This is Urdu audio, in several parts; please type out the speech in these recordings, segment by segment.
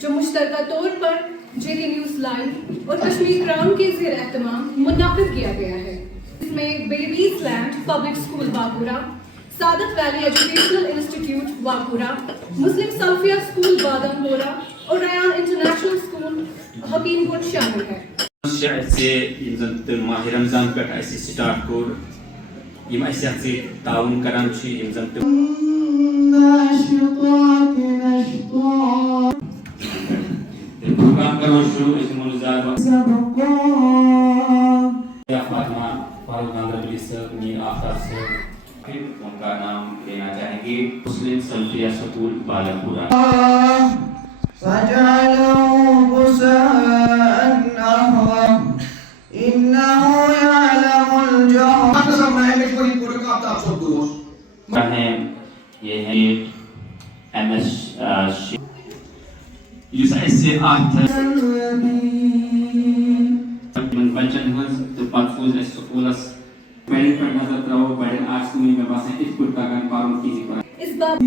جو مشترکہ طور پر JD نیوز لائیو اور کشمیر کراؤن کے زیر اہتمام منعقد کیا گیا ہے. اس میں بیبیز لینڈ پبلک اسکول واپورہ، سعادت ویلی ایجوکیشنل انسٹیٹیوٹ واپورہ، مسلم سلفیہ اسکول بادام پورہ اور ریان انٹرنیشنل اسکول حکیم گنج شامل ہے. ماہ رمضان پہ سٹارٹ کور تعاون کران پروگرام کرنا شروع فاطمہ فاروق گاندربلی صاحب، میر آفتاب صاحب، پھر ان کا نام لینا چاہیں گے مسلم سلفیہ اسکول بادام پورہ. یہ ہے MS یس اسے آت بچن ہز تو پتہ سکولس بڑن پہ نظر ترو بڑن آرٹس میں باسان ات پٹ تگان پارن کہین اس بات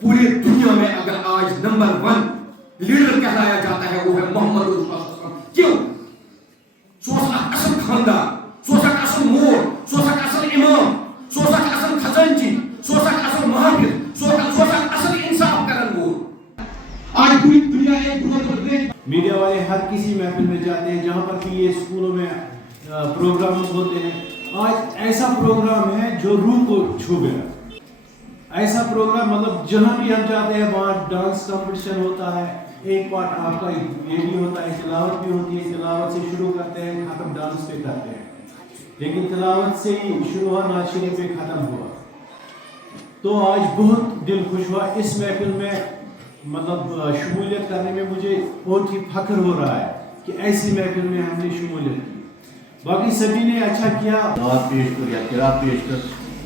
پوری دنیا میں اگر آج نمبر 1 لیڈر کہلایا جاتا ہے وہ ہے محمد رسول. کیوں؟ سوسا اصل خاندان، سوسا اصل مور، سوسا اصل امام، سوسا اصل خزانچی، سوسا اصل محافظ، سوسا اصل انصاف کرن وول. آج پوری دنیا ایک دوسرے پر میڈیا والے ہر کسی محفل میں جاتے ہیں جہاں پر کہ یہ اسکولوں میں پروگرامز ہوتے ہیں. آج ایسا پروگرام ہے جو روح کو چھو گیا. ایسا پروگرام مطلب جہاں بھی ہم جاتے ہیں وہاں ڈانس کمپٹیشن ہوتا ہے. ایک پارٹ آپ کا یہ بھی ہوتا ہے، تلاوت بھی ہوتی ہے. تلاوت سے شروع کرتے ہیں، ختم ڈانس پہ کرتے ہیں. لیکن تلاوت سے ہی شروع ہوا، نعت شریف پہ ختم ہوا. تو آج بہت دل خوش ہوا اس محفل میں مطلب شمولیت کرنے میں. مجھے بہت ہی فخر ہو رہا ہے کہ ایسی محفل میں ہم نے شمولیت کی. باقی سبھی نے اچھا کیا. دعوت پیش کر یا قرات پیش کر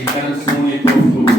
International Football.